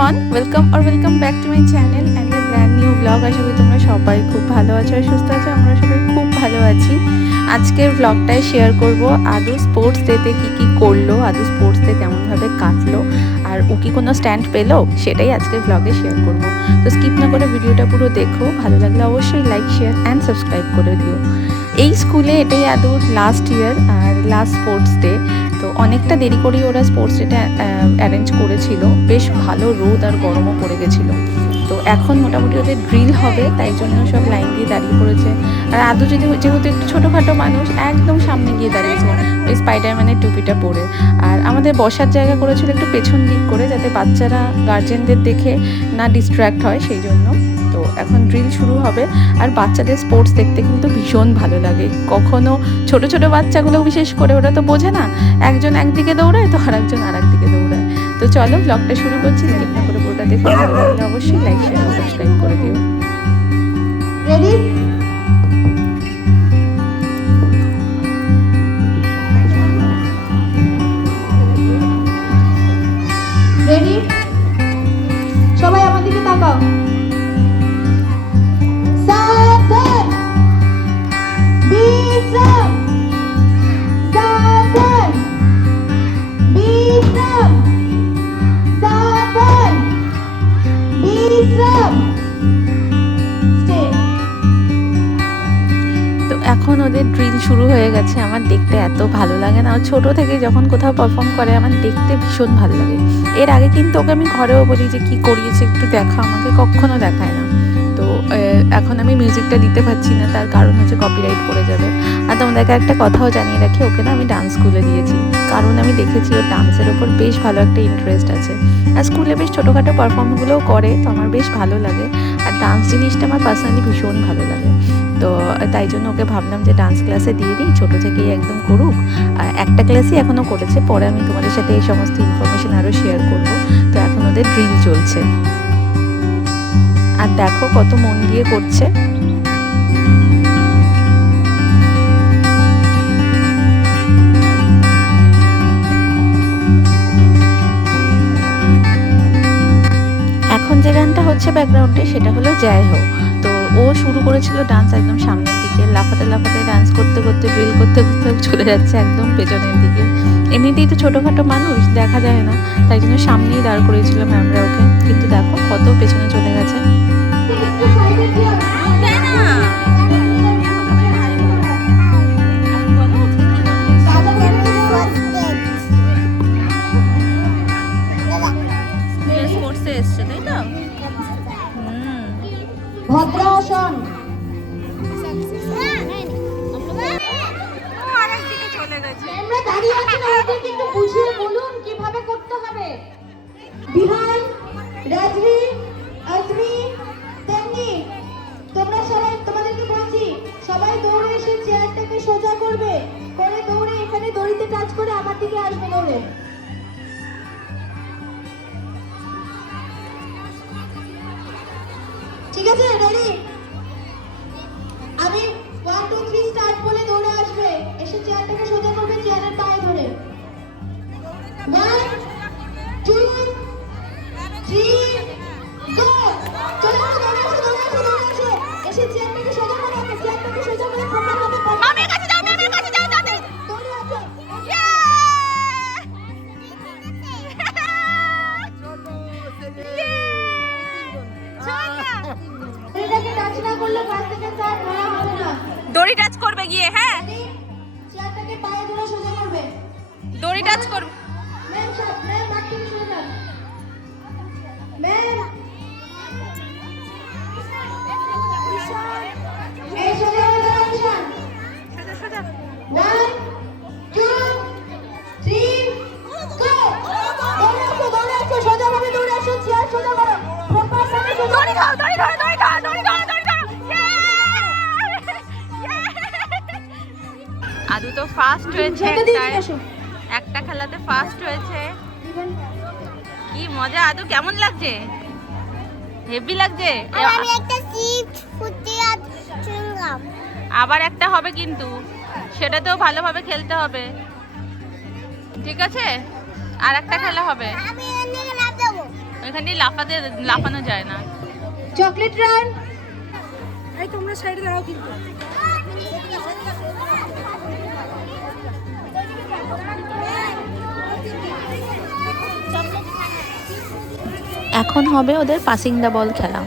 Everyone welcome R welcome back to my channel and a brand new blog আশা করি তোমরা সবাই খুব ভালো আছো আর সুস্থ আছো। আমরা সবাই খুব ভালো আছি। আজকের ব্লগটাই শেয়ার করব আদু স্পোর্টস ডেতে কী কী করল, আদু স্পোর্টস ডে কেমনভাবে কাটলো, আর ও কি কোনো স্ট্যান্ড পেল, সেটাই আজকের ব্লগে শেয়ার করব। তো স্কিপ না করে ভিডিওটা পুরো দেখো। ভালো লাগলে অবশ্যই লাইক শেয়ার অ্যান্ড সাবস্ক্রাইব করে দিও। এই স্কুলে এটাই আদুর লাস্ট ইয়ার আর লাস্ট স্পোর্টস ডে তো অনেকটা দেরি করেই ওরা স্পোর্টস ডেটা অ্যারেঞ্জ করেছিল। বেশ ভালো রোদ আর গরমও পড়ে গেছিল। তো এখন মোটামুটি ওদের ড্রিল হবে, তাই জন্য সব লাইন দিয়ে দাঁড়িয়ে পড়েছে। আর আদৌ যদি যেহেতু একটু ছোটোখাটো মানুষ, একদম সামনে গিয়ে দাঁড়িয়েছে ওই স্পাইডারম্যানের টুপিটা পরে। আর আমাদের বসার জায়গা করেছিল একটু পেছন দিক করে, যাতে বাচ্চারা গার্জেনদের দেখে না ডিস্ট্র্যাক্ট হয়, সেই জন্য। তো এখন ড্রিল শুরু হবে। আর বাচ্চাদের স্পোর্টস দেখতে কিন্তু ভীষণ ভালো লাগে। কখনো ছোট ছোট বাচ্চাগুলো বিশেষ করে ওরা তো বোঝে না একজন একদিকে দৌড়ায় তো আর একজন আর একদিকে দৌড়ায়। তো চলো ব্লগটা শুরু করছি। স্কিপ না করে দেখুন অবশ্যই লাইক শেয়ার সাবস্ক্রাইব ওদের ড্রিল শুরু হয়ে গেছে, আমার দেখতে এত ভালো লাগে না। ছোট থেকে যখন কোথাও পারফর্ম করে, আমার দেখতে ভীষণ ভালো লাগে। এর আগে কিন্তু ওকে আমি ঘরেও বলি যে, কি করিয়েছে একটু দেখা। আমাকে কখনো দেখায় না। তো এখন আমি মিউজিকটা দিতে পারছি না, তার কারণ হচ্ছে কপিরাইট পড়ে যাবে। আর তোমাদেরকে একটা কথাও জানিয়ে রাখি, ওকে না আমি ডান্স স্কুলে দিয়েছি। কারণ আমি দেখেছি, ওর ডান্সের ওপর বেশ ভালো একটা ইন্টারেস্ট আছে। আর স্কুলে বেশ ছোটোখাটো পারফর্মগুলোও করে, তো আমার বেশ ভালো লাগে। আর ডান্স জিনিসটা আমার পার্সোনালি ভীষণ ভালো লাগে। তো তাই জন্য ওকে ভাবলাম যে ডান্স ক্লাসে দিয়ে দিই। ছোটো থেকেই একদম করুক। একটা ক্লাসই এখনও করেছে। পরে আমি তোমাদের সাথে এই সমস্ত ইনফরমেশন আরও শেয়ার করব। তো এখন ওদের ড্রিল চলছে। আর দেখো কত মন দিয়ে করছে। এখন যে গানটা হচ্ছে ব্যাকগ্রাউন্ডে সেটা হলো জয় হোক। তো ও শুরু করেছিল ডান্স একদম সামনের দিকে, লাফাতে লাফাতে ডান্স করতে করতে ড্রিল করতে করতে চলে যাচ্ছে একদম পেছনের দিকে। এমনিতেই তো ছোটোখাটো মানুষ, দেখা যায় না। তাই জন্য সামনেই দাঁড় করিয়েছিলাম আমরা ওকে। কিন্তু দেখো কত পেছনে চলে গেছে। ঠিক আছে রেডি আমি ওয়ান টু থ্রি স্টার্ট বলে দৌড়ে আসবে। এসে চেয়ারটাকে সোজা করবে চেয়ারের পায়ে ধরে। ওয়ান টু থ্রি গো দড়ি টাচ করবে গিয়ে হ্যাঁ? Ready? চেয়ারটাকে পায়ে ধরে সোজা করবে। দড়ি টাচ করবে হয়েছে একটা খেলাতে ফার্স্ট হয়েছে কি মজা আদু কেমন লাগছে? হেভি লাগছে? আবার একটা হবে কিন্তু। সেটাতেও ভালোভাবে খেলতে হবে। ঠিক আছে? আর একটা খেলা হবে। আমি এখানে লাভ দেবো। ওই এখানে লাফাতে লাফানো যায় না। চকলেট রান এই তোমরা সাইডে দাঁড়াও কিন্তু। এখন হবে ওদের পাসিং দ্য বল খেলা।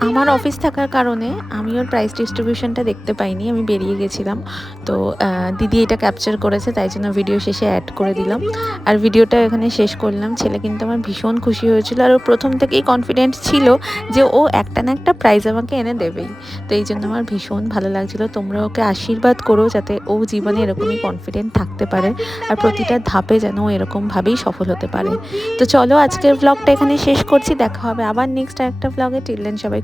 আমার অফিস থাকার কারণে আমি ওর প্রাইস ডিস্ট্রিবিউশনটা দেখতে পাইনি, আমি বেরিয়ে গেছিলাম। তো দিদি এটা ক্যাপচার করেছে, তাই জন্য ভিডিও শেষে অ্যাড করে দিলাম। আর ভিডিওটা এখানে শেষ করলাম। ছেলে কিন্তু আমার ভীষণ খুশি হয়েছিল। আর ও প্রথম থেকেই কনফিডেন্ট ছিল যে ও একটা না একটা প্রাইজ আমাকে এনে দেবেই। তো এই জন্য আমার ভীষণ ভালো লাগছিল। তোমরা ওকে আশীর্বাদ করো যাতে ও জীবনে এরকমই কনফিডেন্ট থাকতে পারে। আর প্রতিটা ধাপে যেন ও এরকমভাবেই সফল হতে পারে। তো চলো, আজকের ব্লগটা এখানে শেষ করছি। দেখা হবে আবার নেক্সট একটা ব্লগে টিললেন সবাই